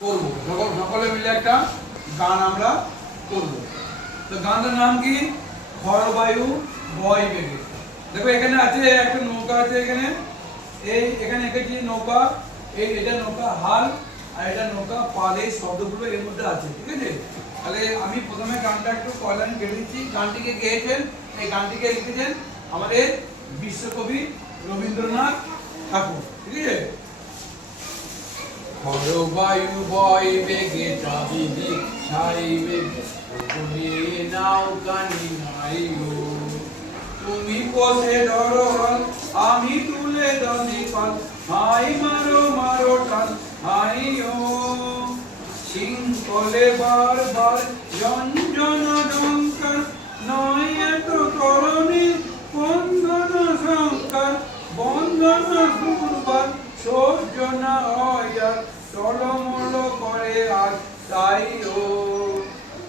করব সকলে মিলে একটা গান আমরা করব। তো গানটার নাম কি? খরবায়ু বয় বেগে। দেখো এখানে আছে একটা নৌকা আছে, এখানে এঁকেছি নৌকা, এটা নৌকা হাল আর এটা নৌকা পাল, এই শব্দগুলো এর মধ্যে আছে, ঠিক আছে? তাহলে আমি প্রথমে গানটা একটু কয়লান কেটে দিচ্ছি। গানটিকে গেয়েছেন, এই গানটিকে লিখেছেন আমাদের বিশ্বকবি রবীন্দ্রনাথ ঠাকুর, ঠিক আছে? খরবায়ু বয় বেগে চারিদিক ছাইবে, নাউকানি নাই গো। তুমি কষে ধরো হাল, আমি তুলে ধরি পাল, হাই মারো মারো টান, হাই ও। শৃঙ্খলে বারবার জঞ্জন ডঙ্কার, নয় এত তরণী বন্ধন সংকার, বন্ধন সুরবার সহ্য না হয় আর, টলমল করে আজ তাই ও।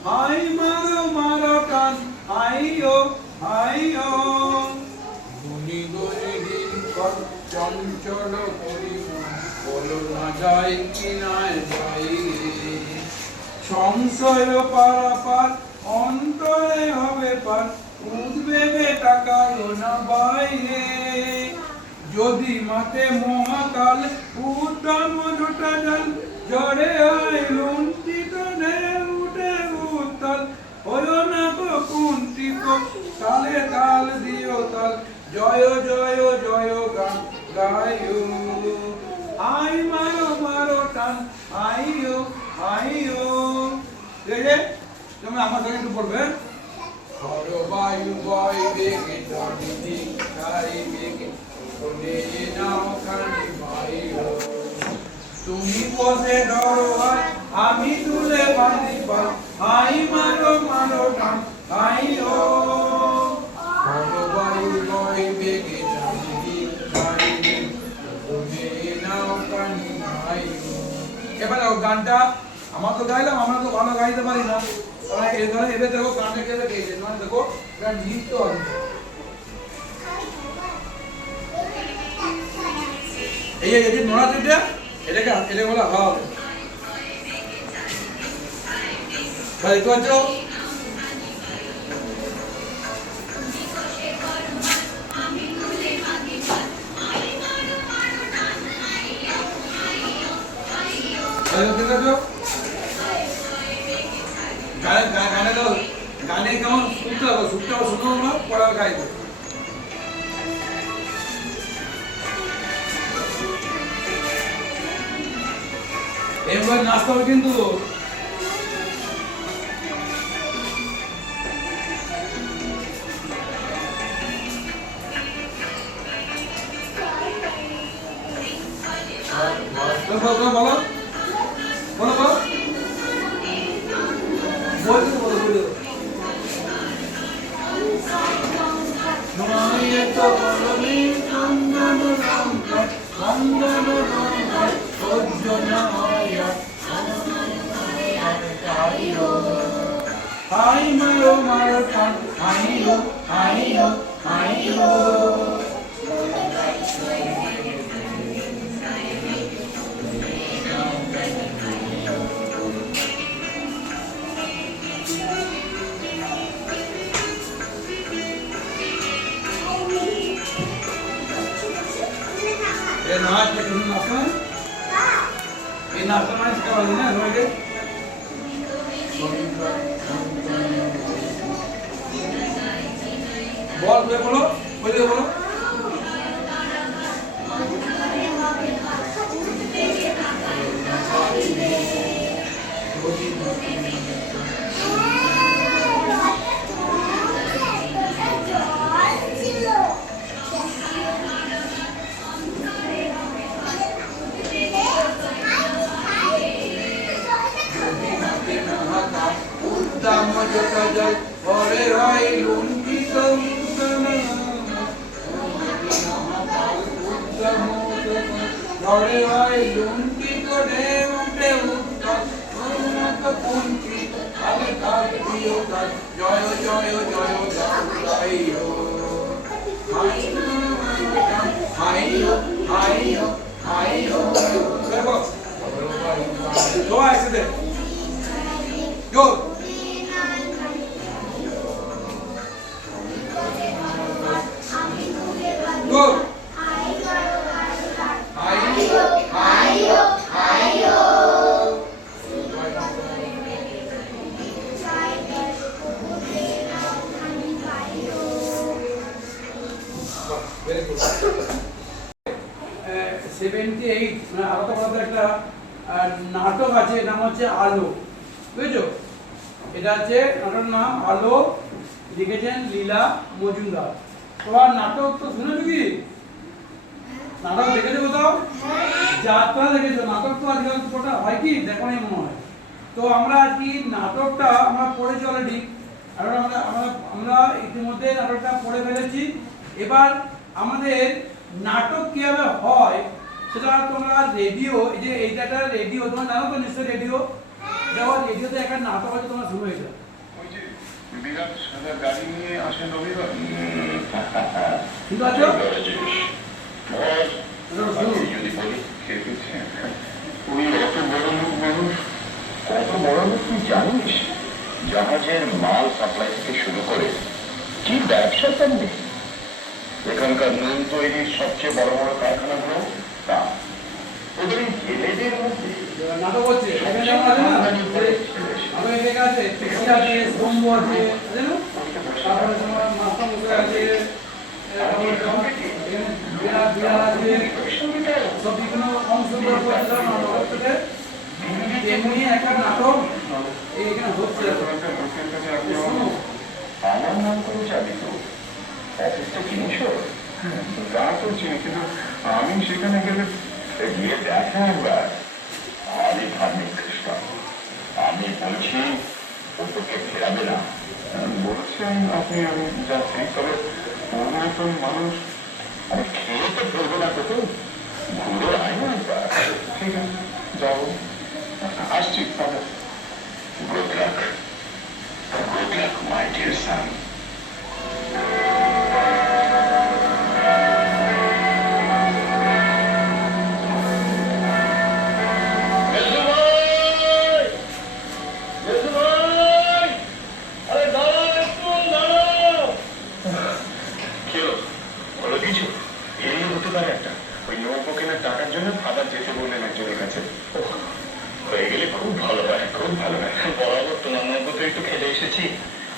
হাই মারো মারো টান, হাই ও হাই ও। গুনি গুনি দিন পর চঞ্চল করি, বলো না যাই কি না যাই। সংশয় পারাপার অন্তরে হবে পার, উদ্বেগে তাকালো না বাইরে। যদি মাঠে মহাকাল উদ্দাম জোটা জল, জড়ে হয় লুণ্ঠিত ঢেউ উঠে উত্তাল। হলো না গো কুণ্ঠিত, তালে তাল দিও তাল, জয় জয় জয় গান গায়ো। আই মারো মারো টান, আইও আইও। ঠিক আছে? তোমরা আমার সঙ্গে একটু পড়বে। খরবায়ু বয় বেগে চারিদিক ছাইবে, তুমি কষে ধরো হাল, আমি তুলে বাঁধি পাল, হাই মারো মারো টান, হাই ও। খরবায়ু বয় বেগে চারিদিক ছাইবে, নাউকানি নাই গো। এবার গানটা আমার তো গাইলাম, আমরা তো ভালো গাইতে পারি না, এবার দেখো গানটা কে গেয়েছে, মানে দেখো এটা নৃত্য আছে। এই যে নোড়া দিতে এটাকে বলা হাল। দেখতে পাচ্ছ? গানে কেমন শুনতে হবে, শুনতে হবে, শুনো না পড়া গাইবে। এবার নাচতে হবে কিন্তু। বলো বলো বলো বলো বলতে বলো বলো। নয় তো বলনি চন্দন রঙ্কা, চন্দন রঙ্কা সহ্য না হয় আর, হাই মারো মারো টান, হাই ও হাই ও হাই ও। नाच नाचना ये नाचना नाच का वाली ना रोके बॉल पे बोलो बोलो बोलो। জল পরে হয় লুণ্ঠিত, পরে হয় লুণ্ঠিত ঢেউ উঠে উত্তাল, কুণ্ঠিত তালে তাল দিও তাল, জয় জয় জয় গাই ও। হাই ও হাই ও হাই ও। সবাই একসাথে জোর জোর very good 78 মানে আলাদা আলাদা একটা নাটক আছে, নাম হচ্ছে আলো, বুঝছো? এটা হচ্ছে নাটকের নাম আলো, লিখেছেন লীলা মজুমদার। তোমার নাটক তো শুনেছো কি? নাটক দেখেছো কোথাও? যাত্রা দেখেছো? নাটক তো আজকাল ছোটা হয় কি দেখো নাই মনে হয়। তো আমরা আজকে নাটকটা আমরা পড়েছি অলরেডি, আর আমরা আমরা আমরা ইতিমধ্যে নাটকটা পড়ে ফেলেছি। এবার আমাদের নাটক কিভাবে হয় সেটা তোমরা রেডিও, এই যে এইটা একটা রেডিও, তোমরা জানো তো নিশ্চয়ই রেডিও, যেমন রেডিওতে একটা নাটক আছে তোমরা শুনে এটা বিরাট সাদা গাড়ি নিয়ে আসেন রবিবার। ঠিক আছে যদি বলি খেয়েছে তুই এত বড় লোক মানুষ, কত বড় লোক তুই জানিস? জাহাজের মাল সাপ্লাই থেকে শুরু করে কি ব্যবসা করবে। এখানকার নুন তৈরির সবচেয়ে বড় বড় কারখানাগুলো তা ওদের ছেলেদের মধ্যে নাটক হচ্ছে। এখানে যেমন আছে না, আমরা এখানে আছে ট্যাক্সি আছে, স্তম্ভ আছে, জানো? তারপরে তোমার মাথা মুখে আছে, বিড়াল বিড়াল আছে, সব বিভিন্ন অংশগুলো করছিলাম নাটক থেকে। তেমনি একটা নাটক এখানে হচ্ছে। আমার নাম করে যাবি তো অফিসটা চিনিস? তা তো চিনি, কিন্তু আমি সেখানে গেলে গিয়ে দেখা একবার। আমি ধার্মিক খ্রিস্টান, আমি বলছি ও তোকে ফেরাবে না। বলছেন আপনি, আমি যাচ্ছি, তবে ওর মতন মানুষ আমি খেয়ে তো ফেলবো না তোকে, ঘুরে আয় না একবার। ঠিক আছে যাও, আসছি। Good luck, good luck my dear son. টাকার জন্য ফাদার যেতে বললেন একজনের কাছে। হয়ে গেলে খুব ভালো হয়, খুব ভালো হয়। বরাবর তোমার নৌকো তো একটু খেলে এসেছি,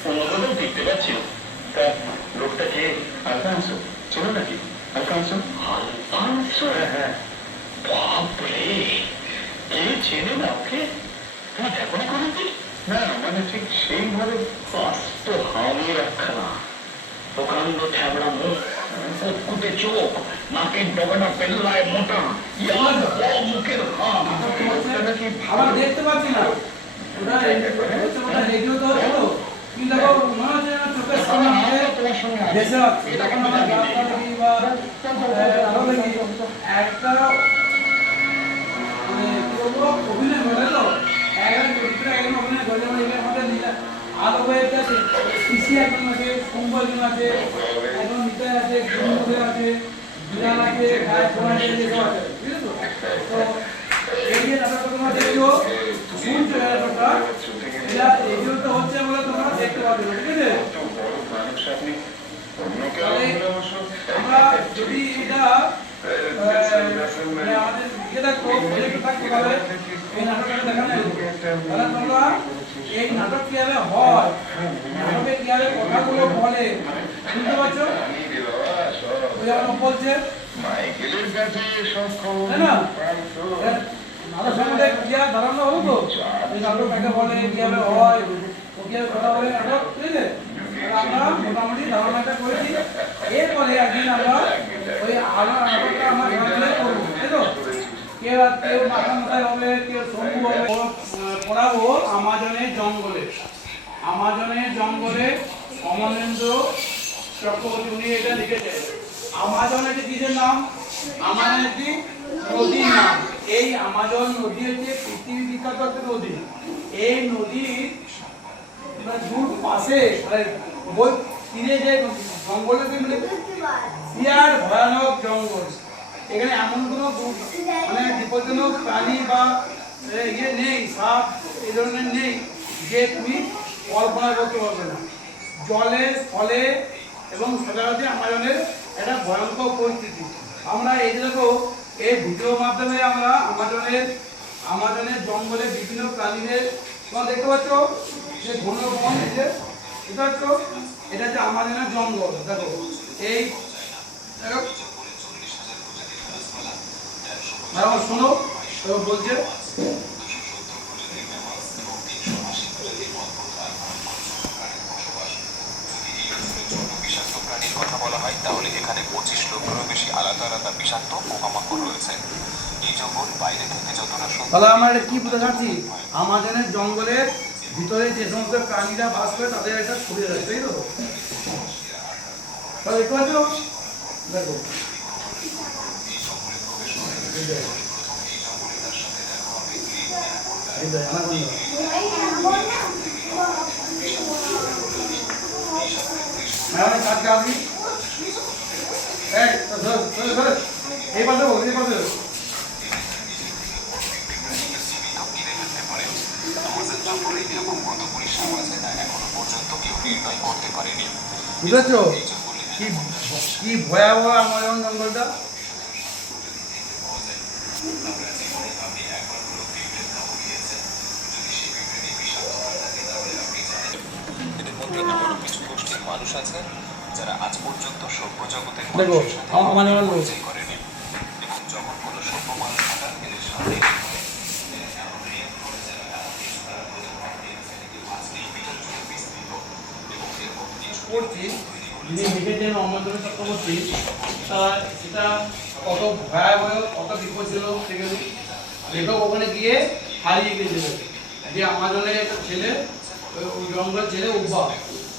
অন্য কোথাও দেখতে পাচ্ছি না। তা লোকটাকে আলফান্সো চেনো নাকি? আলফান্সো? আলফান্সো? হ্যাঁ। বাপরে, কে চেনে না ওকে? তুমি দেখো না কোনোদিন? না, মানে ঠিক সেইভাবে। স্পষ্ট হামি রাখা, প্রকাণ্ড ঠ্যাবড়া মুখ, কুটে চোখ, নাকের ডগাটা পেল্লায় মোটা, মুখের হাত। আমরা দেখতে পাচ্ছি না, ওটা রেডিও তো হলো, কিন্তু দেখো মনে হচ্ছে না চোখের সামনে ভেসে আসছে। তখন আমরা যাত্রা দেখি বা আরো দেখি একটা মানে কি বলবো অভিনয় ঘটে তো, একজন চরিত্র একজন অভিনয় ঘটে, মানে এখানে আমাদের আলো হয়ে গেছে, কৃষি একজন আছে, কুম্ভ একজন আছে, একজন নিতাই আছে, কুম্ভে আছে, বিড়াল আছে, গায়ে ফোড়া আছে, সব আছে, বুঝলে তো? তো এই যে নাটকটা তোমরা দেখছো, শুনছো নাটকটা, এটা রেডিওতে হচ্ছে বলে তোমরা দেখতে পাচ্ছ, ঠিক আছে? তাহলে আমরা যদি এটা মানে আমাদের ইয়ে থাকতো, প্রজেক্ট থাকতো, তাহলে এই নাটকটা দেখানো যেত। তাহলে তোমরা এই নাটক কিভাবে হয়, নাটকে কিভাবে কথাগুলো বলে শুনতে পাচ্ছ? ওই যেমন বলছে তাই না, নাটক সম্বন্ধে ক্লিয়ার ধারণা হলো তো, এই নাটক কাকে বলে, কিভাবে হয়, ও কিভাবে কথা বলে নাটক, ঠিক আছে? আমরা মোটামুটি ধারণাটা করেছি। এরপরে একদিন আমরা ওই আলো নাটকটা আমরা ট্রান্সলেট করবো, তাই তো? কেউ কেউ মাথা মাথায় হবে, কেউ শম্ভু হবে। পড়াবো আমাজনের জঙ্গলে। আমাজনের জঙ্গলে অমলেন্দ্র চক্রবর্তী উনি এটা লিখেছেন। আমাজন একটি কিসের নাম? আমাজন একটি নদীর নাম। এই আমাজন নদী হচ্ছে পৃথিবী বিখ্যাত একটা নদী। এই নদীর দূর পাশে মানে তীরে যে জঙ্গলে বিরাট ভয়ানক জঙ্গল। এখানে এমন কোনো মানে বিপজ্জনক প্রাণী বা ইয়ে নেই, সাপ এই ধরনের নেই যে তুমি কল্পনা করতে পারবে না। জলে স্থলে এবং সোজাসুজি আমাজনের একটা ভয়ঙ্কর পরিস্থিতি। আমরা এই যে দেখো এই ভিডিওর মাধ্যমে আমরা আমাজনের জঙ্গলে বিভিন্ন প্রাণীদের তোমরা দেখতে পাচ্ছ যে ঘন বন, এই যে দেখতে পাচ্ছ এটা হচ্ছে আমাজনের জঙ্গল। দেখো এই দেখো শোনো বলছে বিষাক্ত প্রাণীর কথা বলা হয় তাহলে এখানে 25 লক্ষেরও বেশি আলাদা আলাদা বিষাক্ত পোকামাকড় রয়েছে। এই জঙ্গল বাইরে থেকে যতটা তাহলে আমরা এটা কি বোঝাচ্ছি, আমাজনের জঙ্গলের ভিতরে যে সমস্ত প্রাণীরা বাস করে তাদের একটা ছড়িয়ে যাচ্ছে, তাই তো? তাহলে একটু আছো দেখো কাজ কাজি এই পাশে বল, এই পাশে এরকম কতগুলি সাপ আছে তা এখনো পর্যন্ত কেউ নির্ণয় করতে পারেনি। বুঝেছো কি ভয়াবহ আমাজন জঙ্গলটা। এদের মধ্যে এমন কিছু গোষ্ঠীর মানুষ আছে যারা আজ পর্যন্ত সভ্য জগতের দেখো আমার পরিচয় করেনি, এবং যখন কোনো সভ্য মানুষ হঠাৎ এদের সামনে করছি যিনি লিখেছেন অমরদেব চক্রবর্তী, সেটা কত ভয়াবহ কত বিপদ ছিল সেখানে। লেখক ওখানে গিয়ে হারিয়ে গিয়েছিল যে আমাজনের একটা ছেলে ওই জঙ্গল ছেলে উব্বা